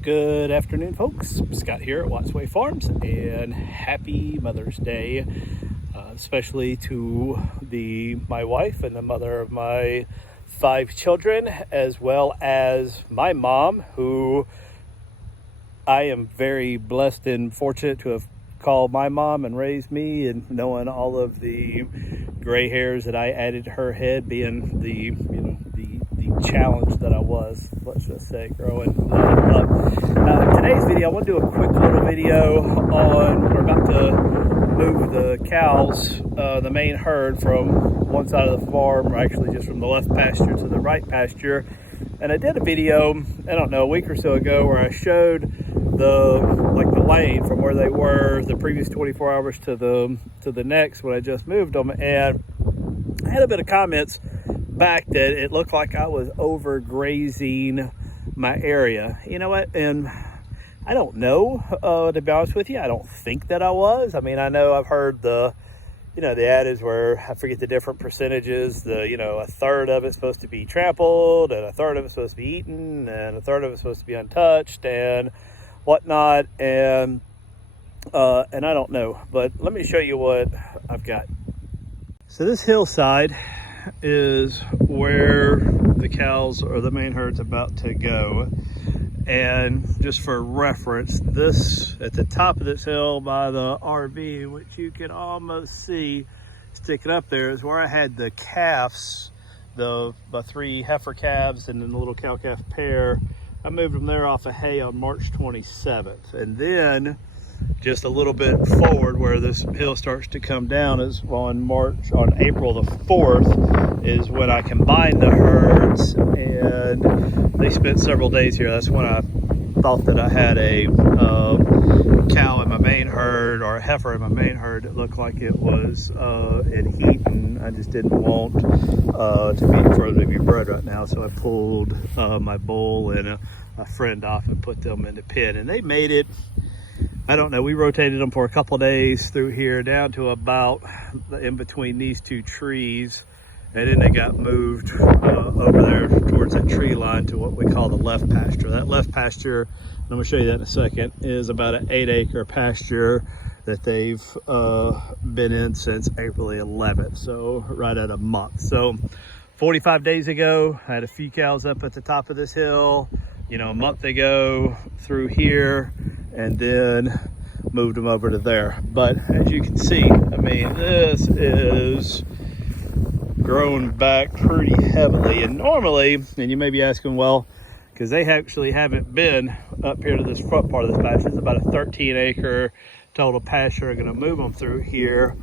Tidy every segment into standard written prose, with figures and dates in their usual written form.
Good afternoon, folks. Scott here at Wattsway Farms, and happy Mother's Day, especially to my wife and the mother of my 5 children, as well as my mom, who I am very blessed and fortunate to have called my mom and raised me, and knowing all of the gray hairs that I added to her head, being the challenge that I was, let's just say, growing up. Today's video, I want to do a quick little video on, we're about to move the cows, the main herd, from one side of the farm, or actually just from the left pasture to the right pasture. And I did a video, I don't know, a week or so ago, where I showed the lane from where they were the previous 24 hours to the next when I just moved them, and I had a bit of comments back that it looked like I was overgrazing my area. You know what? And I don't know, to be honest with you. I don't think that I was. I mean, I know I've heard the adage where, I forget the different percentages, a third of it's supposed to be trampled, and a third of it's supposed to be eaten, and a third of it's supposed to be untouched, and whatnot. And I don't know, but let me show you what I've got. So this hillside is where the cows or the main herd's about to go. And just for reference, this, at the top of this hill by the RV, which you can almost see sticking up there, is where I had the calves, the 3 heifer calves and then the little cow-calf pair. I moved them there off of hay on March 27th. And then just a little bit forward where this hill starts to come down is on April the 4th is when I combined the herds, and they spent several days here. That's when I thought that I had a cow in my main herd, or a heifer in my main herd. It looked like it was in heat, and I just didn't want to be further to be bred right now. So I pulled my bull and a friend off and put them in the pen, and they made it. I don't know, we rotated them for a couple days through here down to about in between these 2 trees, and then they got moved over there towards that tree line to what we call the left pasture. That left pasture, and I'm gonna show you that in a second, is about an 8-acre pasture that they've been in since April the 11th, so right at a month. So 45 days ago, I had a few cows up at the top of this hill, a month ago through here, and then moved them over to there. But as you can see, I mean, this is grown back pretty heavily. And normally, and you may be asking, well, because they actually haven't been up here to this front part of this pasture. It's about a 13-acre total pasture. I'm gonna move them through here.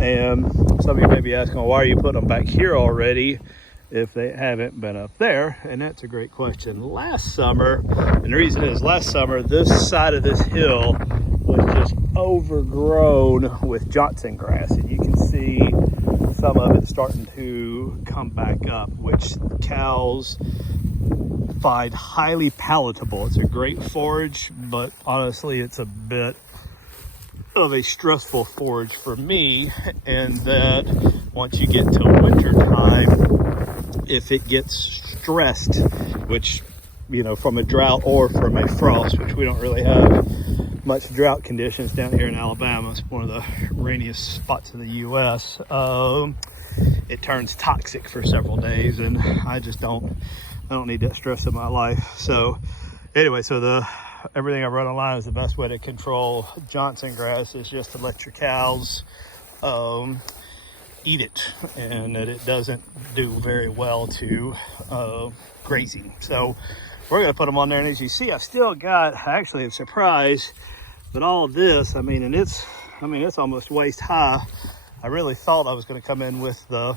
And some of you may be asking, well, why are you putting them back here already if they haven't been up there? And that's a great question. Last summer, and the reason is last summer, this side of this hill was just overgrown with Johnson grass, and you can see some of it starting to come back up, which cows find highly palatable. It's a great forage, but honestly, it's a bit of a stressful forage for me, and that once you get to winter time, if it gets stressed, which, from a drought or from a frost, which we don't really have much drought conditions down here in Alabama. It's one of the rainiest spots in the US. It turns toxic for several days, and I don't need that stress in my life. So anyway, everything I read online is the best way to control Johnson grass is just to let your cows eat it, and that it doesn't do very well to grazing. So we're going to put them on there, and as you see, I still got, actually I'm surprised, but all of this, it's almost waist high. I really thought I was going to come in with the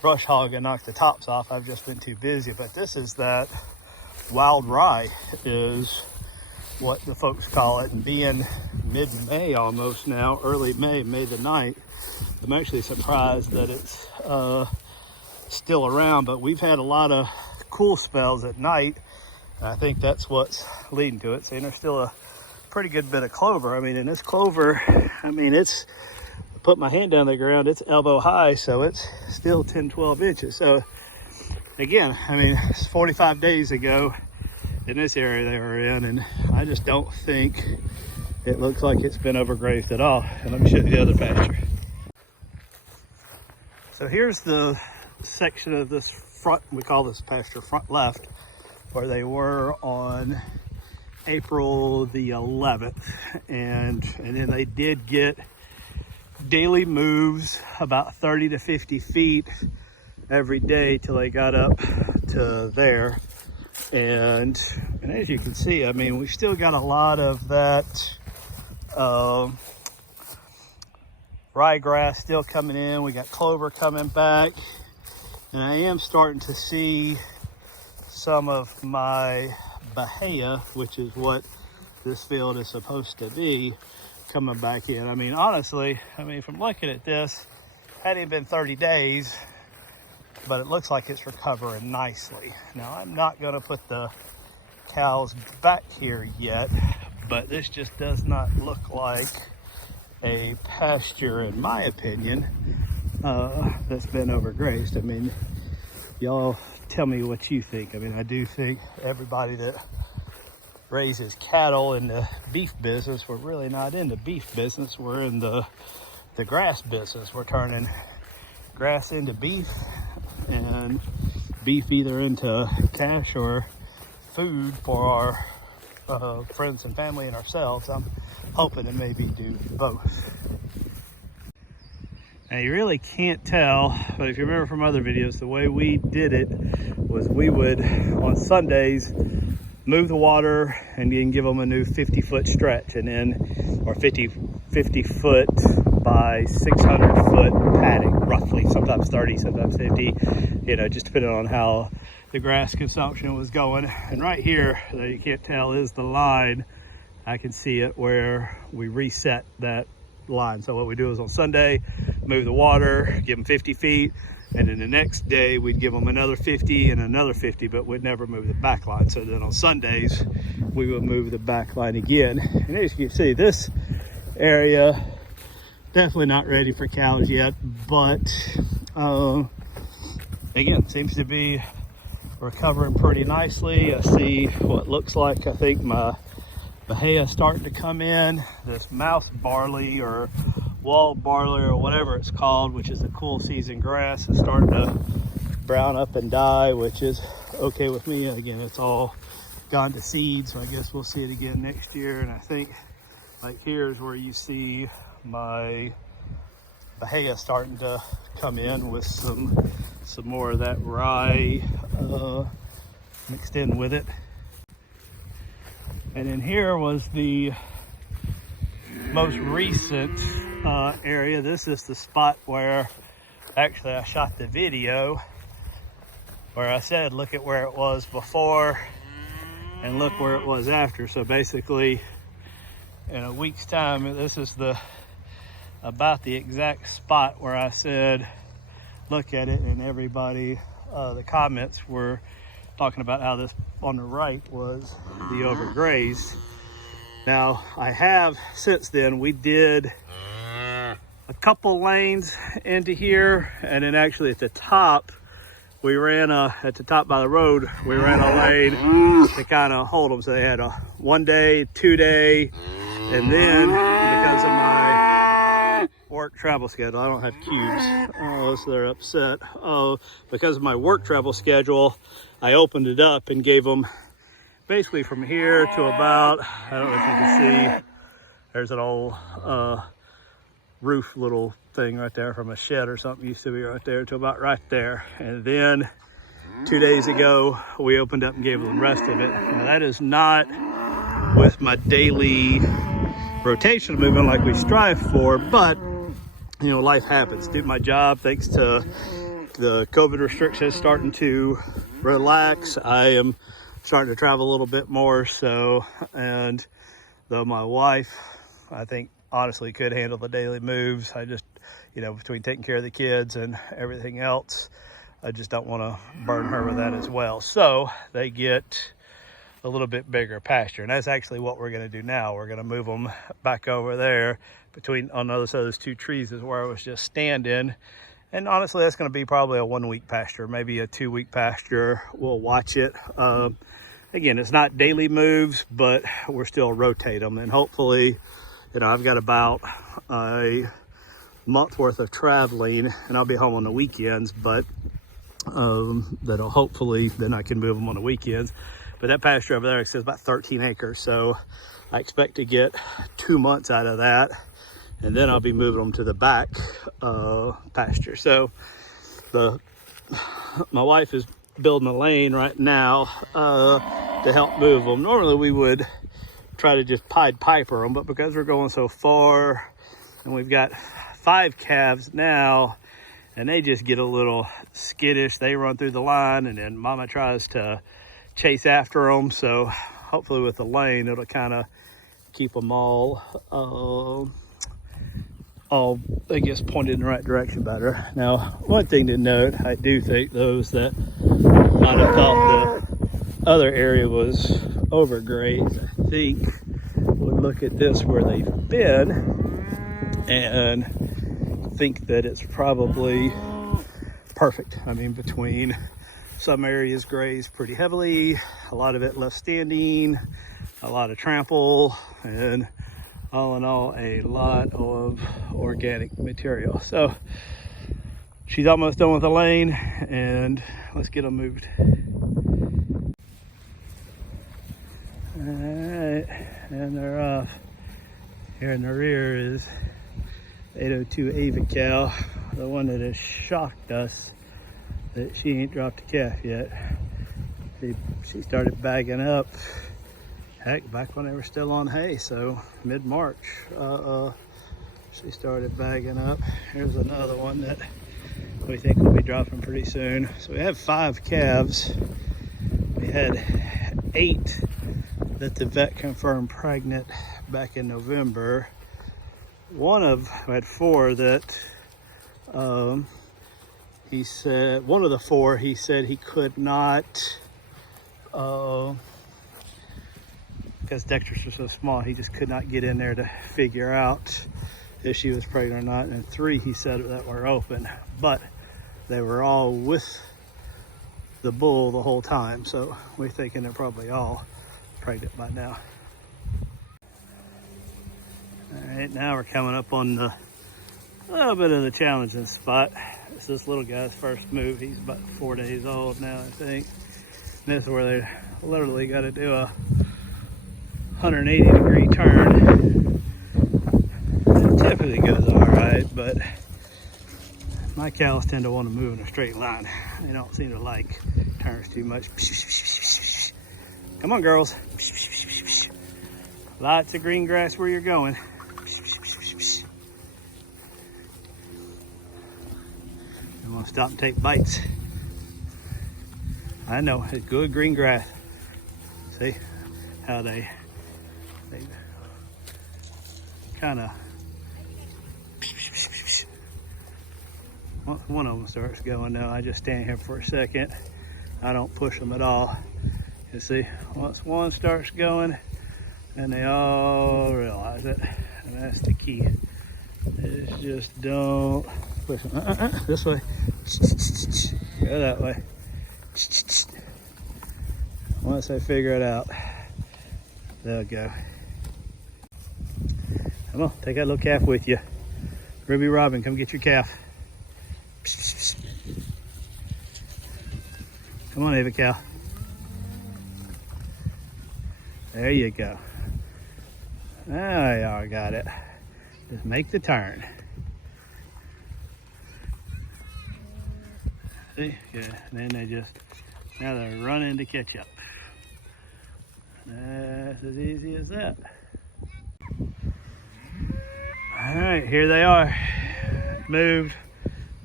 brush hog and knock the tops off. I've just been too busy. But this is that wild rye, is what the folks call it, and being mid-May almost now, early May the 9th, I'm actually surprised that it's still around. But we've had a lot of cool spells at night, and I think that's what's leading to it. So there's still a pretty good bit of clover. And this clover, it's, put my hand down the ground, it's elbow high, so it's still 10-12 inches. So again, it's 45 days ago, in this area they were in, and I just don't think it looks like it's been overgrazed at all. And let me show you the other pasture. So here's the section of this front, we call this pasture front left, where they were on April the 11th. And then they did get daily moves about 30 to 50 feet every day till they got up to there. And as you can see, I mean, we've still got a lot of that ryegrass still coming in. We got clover coming back, and I am starting to see some of my bahia, which is what this field is supposed to be, coming back in. I mean, honestly, from looking at this, hadn't even been 30 days, but it looks like it's recovering nicely. Now, I'm not going to put the cows back here yet, but this just does not look like a pasture, in my opinion, that's been overgrazed. I mean, y'all tell me what you think. I mean, I do think everybody that raises cattle in the beef business, we're really not in the beef business. We're in the grass business. We're turning grass into beef, and beef either into cash or food for our friends and family and ourselves. I'm hoping to maybe do both. Now, you really can't tell, but if you remember from other videos, the way we did it was we would, on Sundays, move the water and then give them a new 50-foot stretch, and then, or 50 foot by 600 foot padding, roughly, sometimes 30, sometimes 50, you know, just depending on how the grass consumption was going. And right here, that you can't tell, is the line. I can see it where we reset that line. So what we do is on Sunday, move the water, give them 50 feet, and then the next day we'd give them another 50 and another 50, but we'd never move the back line. So then on Sundays, we would move the back line again. And as you can see, this area, definitely not ready for cows yet, but again, seems to be recovering pretty nicely. I see what looks like, I think, my bahia starting to come in. This mouse barley or wall barley or whatever it's called, which is a cool season grass, is starting to brown up and die, which is okay with me. Again, it's all gone to seed, so I guess we'll see it again next year. And I think like here's where you see my bahia starting to come in with some more of that rye mixed in with it. And then here was the most recent area. This is the spot where actually I shot the video where I said, look at where it was before and look where it was after. So basically, in a week's time, this is about the exact spot where I said, look at it, and everybody, the comments were talking about how this on the right was the overgrazed. Now, I have since then, we did a couple lanes into here, and then actually at the top, we ran at the top by the road, we ran a lane to kind of hold them. So they had a 1 day, 2 day, and then because of my work travel schedule, I don't have cubes, so they're upset. Because of my work travel schedule, I opened it up and gave them basically from here to about, I don't know if you can see, there's an old roof little thing right there from a shed or something, used to be right there, to about right there. And then 2 days ago, we opened up and gave them the rest of it. Now, that is not with my daily rotation movement like we strive for, but you know, life happens. Do my job, thanks to the COVID restrictions starting to relax, I am starting to travel a little bit more. So, and though my wife, I think, honestly could handle the daily moves, I just, you know, between taking care of the kids and everything else, I just don't want to burn her with that as well. So they get a little bit bigger pasture, and that's actually what we're going to do now. We're going to move them back over there between, on the other side of those two trees is where I was just standing. And honestly, that's going to be probably a 1 week pasture, maybe a 2 week pasture. We'll watch it. again, it's not daily moves, but we're still rotate them. And hopefully, you know, I've got about a month worth of traveling, and I'll be home on the weekends, but that'll hopefully, then I can move them on the weekends. But that pasture over there, it says about 13 acres. So I expect to get 2 months out of that. And then I'll be moving them to the back pasture. So my wife is building a lane right now to help move them. Normally we would try to just Pied Piper them, but because we're going so far and we've got 5 calves now, and they just get a little skittish. They run through the line, and then Mama tries to chase after them. So hopefully with the lane, it'll kind of keep them all, I guess, pointed in the right direction better. Now, one thing to note, I do think those that might have thought the other area was overgrazed, I think would look at this where they've been and think that it's probably perfect. I mean, between some areas grazed pretty heavily, a lot of it left standing, a lot of trample, and all in all, a lot of organic material. So she's almost done with the lane, and let's get them moved. All right, and they're off. Here in the rear is 802 Ava cow, the one that has shocked us that she ain't dropped a calf yet. She started bagging up, heck, back when they were still on hay, so mid-March. She started bagging up. Here's another one that we think will be dropping pretty soon. So we have 5 calves. We had 8 that the vet confirmed pregnant back in November. We had 4 that he said, one of the 4, he said he could not, because Dexter's was so small, he just could not get in there to figure out if she was pregnant or not. And 3, he said, that were open, but they were all with the bull the whole time. So we're thinking they're probably all pregnant by now. All right, now we're coming up on the little bit of the challenging spot. It's this little guy's first move. He's about 4 days old now, I think. And this is where they literally got to do a 180-degree turn. It typically goes all right, but my cows tend to want to move in a straight line. They don't seem to like turns too much. Come on, girls. Lots of green grass where you're going. You want to stop and take bites. I know, it's good green grass. See how they kind of, once one of them starts going now, I just stand here for a second. I don't push them at all. You see, once one starts going, and they all realize it, and that's the key. Is just don't push them. This way. Go that way. Once they figure it out, they'll go. Come on, take that little calf with you. Ruby Robin, come get your calf. Come on, Ava cow. There you go. There you are, got it. Just make the turn. See, good. And then now they're running to catch up. That's as easy as that. All right, here they are. Moved.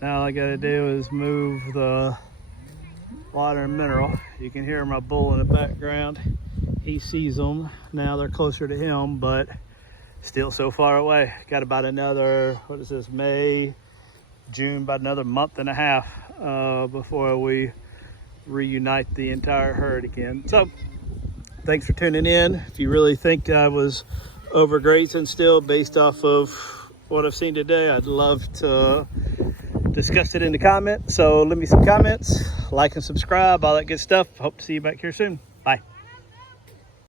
Now all I gotta do is move the water and mineral. You can hear my bull in the background. He sees them. Now they're closer to him, but still so far away. Got about another, what is this, May, June, about another month and a half before we reunite the entire herd again. So thanks for tuning in. If you really think I was overgrazing still based off of what I've seen today, I'd love to discuss it in the comments. So leave me some comments, like and subscribe, all that good stuff. Hope to see you back here soon. Bye.